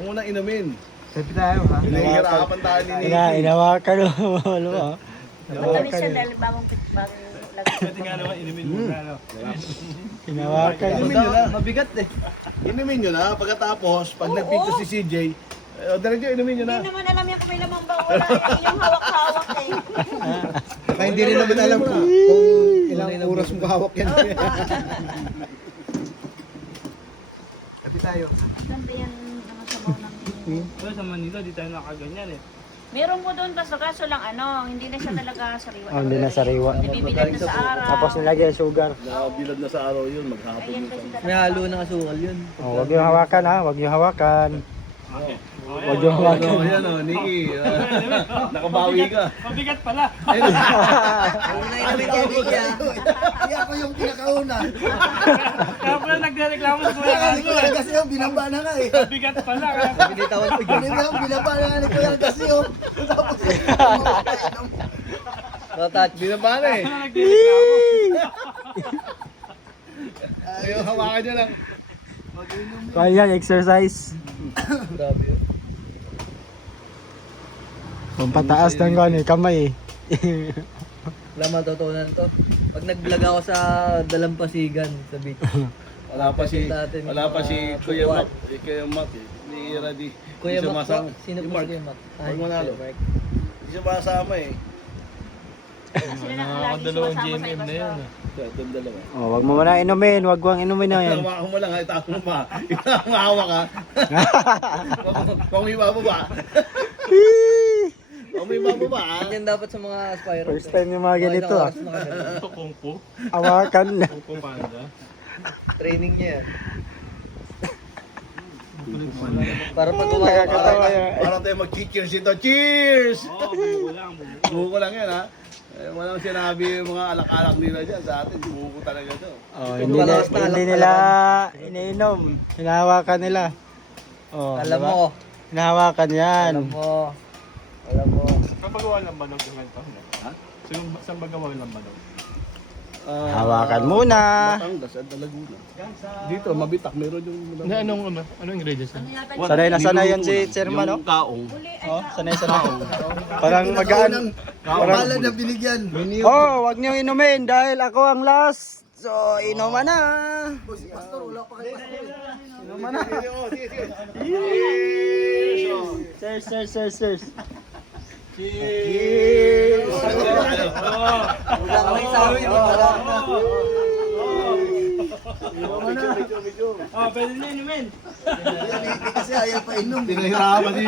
Muna inumin. Sabi tayo ha. Hinahihirapan tayo ni Nicky. Inawakan mo. Alam mo. Matamis siya dahil bagong lagi. Pwede nga naman inumin muna. No? Inawakan. Inumin nyo na. Mabigat eh. Inumin nyo na. Pagkatapos, pag nagpinto si CJ, diretso inumin nyo na. Hindi naman alam yan kung may lamang ba o wala. Yan yung hawak-hawak eh. Baka hindi rin naman alam kung ilang oras mo kahawak yan. Sabi tayo. Ganda yan naman sa mga ng... Pero sa Manila, di tayo nakaganyan eh. Meron po doon basta kaso lang hindi na siya talaga sariwa. Oh, hindi na sariwa. Nabibilad na sa araw. Tapos nilagyan sugar. Nakabilad na sa araw yun, maghapon Ayan yun. kasi talaga. May halo ng asukal yun. Oh, wag niyo hawakan ha. Wag niyo hawakan. Wag niyo hawakan. Yan o, Nicky. Nakabawi ka. Mabigat pala. Una inumin kay Nicky ha. Hindi ako yung pinakauna. Kaya pala nagreklamo sa Kuya Carlo eh. Kasi yung binaba na nga eh. Mabigat pala. Kaya Binitawan ko yun. Binaba na nga ni Kuya kasi yung. Tapos Tatat. Binaba na eh. pala nagreklamo. Ayaw, hawakan nyo lang. Kaya yan, exercise. Grabe yun. Pampataas ng gano'n, kamay eh. Wala matutunan to. Pag nag-vlog ako sa Dalampasigan sa beach. Wala pa si Kuya What? Mac. Kuya Mac eh. Hindi ready. Kuya Hindi siya Mac po? masama. Sino Si po Mark. si Kuya Mac? Mark Manalo. Kuya Mark. Hindi siya masama eh. Sila na lagi sumasama sa iba. Itong dalawa. Oh, wag mo muna inumin, wag mo inumin na yan. Hawakan mo lang ha, itaas mo pa. Itaas mo hawak ha. Kung may bababa. Kung may bababa ha. Yan dapat sa mga aspirants. First time yung mga ganito ah. Ito kung po. Hawakan na. Kung po panda. Training niya yan. Para pag Nakakatawa kumakain. yan. Parang tayo mag-cheers ito. Cheers! Oo, buko lang. Buko lang yan ha. Walang sinabi yung mga alak-alak nila dyan. Sa atin, buko talaga to. Oh, hindi nila iniinom. Hinahawakan nila. Oh, Alam diba? mo. Hinahawakan yan. Alam mo. Saan ba gawa ng banog ng ganito? Ha? Saan ba gawa ng banog? Hawakan muna. Batangas at Laguna. Dito, mabitak. Meron yung... Anong ingredients Ano yata Sanay na sanay yan si Chairman, no? Yung kaong. Uli ay Oh, sanay sanay. Parang magaan. Pala na binigyan. Oh, wag niyo inumin dahil ako ang last. So, inuman na. Pastor, wala pa kayo. Inuman na. Cheers, cheers, cheers, cheers. Cheers! Wala kami sa amin. Oh, pwede na inumin. Kasi ayaw pa inom. Pinahirapan si